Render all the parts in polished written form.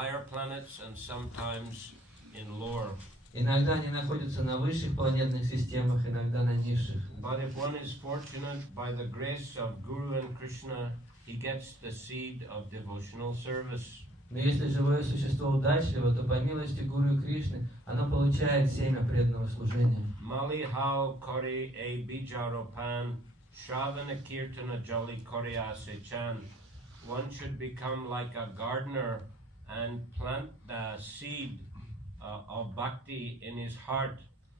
higher planets and sometimes in lower. Иногда они находятся на высших планетных системах, иногда на низших. But if one is fortunate by the grace of Guru and Krishna, he gets the seed of devotional service. Но если живое существо удачливо, то по милости Гуру и Кришны оно получает семя преданного служения. Mali hao kori e bijaropan, shravana kirtana jolly koriase chan. One should become like a gardener and plant the seed of bhakti in his heart.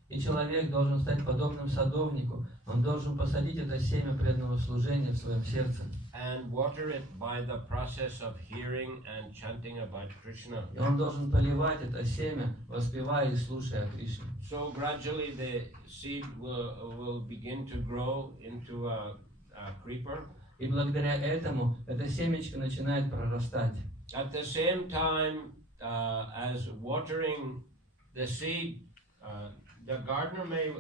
И человек должен стать подобным садовнику, он должен посадить это семя преданного служения в своем сердце. And water it by the process of hearing and chanting about Krishna. И он должен поливать это семя, воспевая и слушая о Кришне. So gradually the seed will begin to grow into a creeper. И благодаря этому это семечко начинает прорастать. At the same time as watering the seed, the gardener may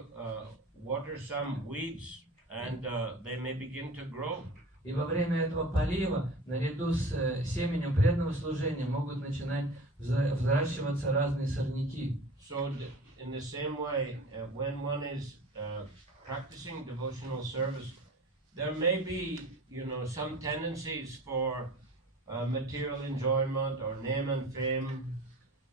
water some weeds and they may begin to grow. И во время этого полива, наряду с семенем преданного служения, могут начинать взращиваться разные сорняки. So in the same way, when one is practicing devotional service, there may be, some tendencies for material enjoyment or name and fame.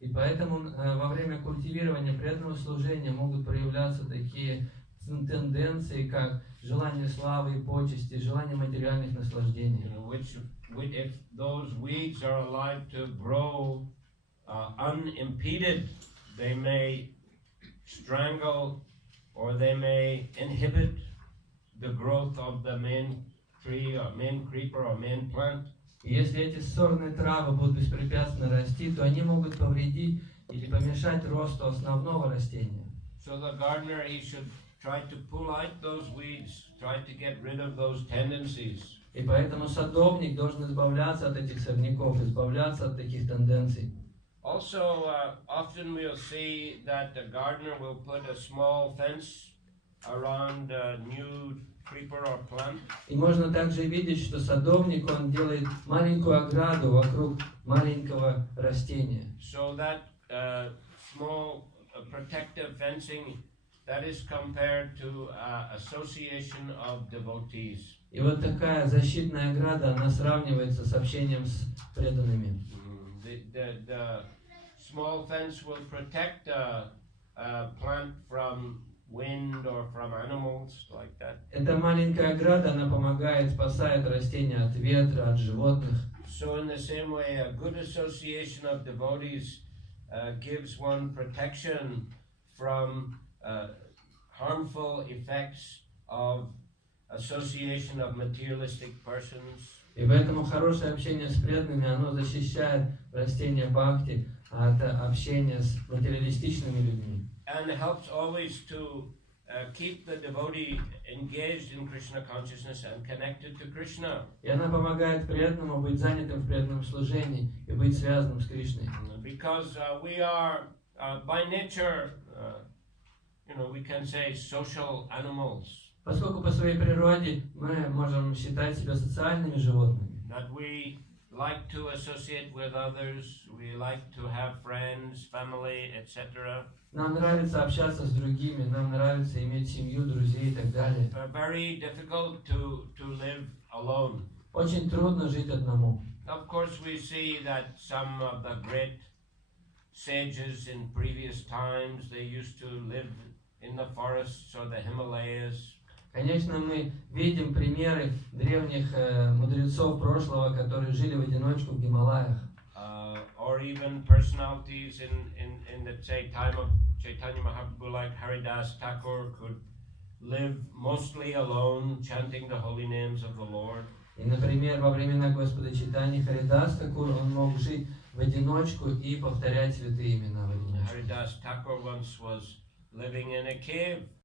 И поэтому во время культивирования преданного служения могут проявляться такие тенденции, как желание славы и почести, желание материальных наслаждений. If those weeds are allowed to grow unimpeded, they may strangle or they may inhibit the growth of the main tree or main creeper or main plant. И если эти сорные травы будут беспрепятственно расти, то они могут повредить или помешать росту основного растения. So the gardener, he should try to pull out those weeds, try to get rid of those tendencies. И поэтому садовник должен избавляться от этих сорняков, избавляться от таких тенденций. Also, often we'll see that the gardener will put a small fence around a new creeper or plant. И можно также видеть, что садовник, он делает маленькую ограду вокруг маленького растения. So that small protective fencing, that is compared to association of devotees. И вот такая защитная ограда, она сравнивается с общением с преданными. The small fence will protect a plant from wind or from animals like that. Эта маленькая ограда, она помогает, спасает растения от ветра, от животных. So in the same way, a good association of devotees gives one protection from harmful effects of association of materialistic persons. И поэтому хорошее общение с преданными, оно защищает растения бхакти от общения с материалистичными людьми. And helps always to keep the devotee engaged in Krishna consciousness and connected to Krishna. И она помогает преданному быть занятым в преданном служении и быть связанным с Кришной. Because we are by nature, we can say social animals. Поскольку по своей природе мы можем считать себя социальными животными. That we like to associate with others, we like to have friends, family, etc. Нам нравится общаться с другими, нам нравится иметь семью, друзей и так далее. Very difficult to live alone. Очень трудно жить одному. Of course, we see that some of the great sages in previous times, they used to live in the forests or the Himalayas. Конечно, мы видим примеры древних мудрецов прошлого, которые жили в одиночку в Гималаях. Or even personalities in the time of Chaitanya Mahaprabhu, like Haridas Thakur, could live mostly alone, chanting the holy names of the Lord. И, например, во времена Господа Чайтаньи Харидас Такур, он мог жить в одиночку и повторять святые имена в одиночку. Haridas Thakur once was living in a cave.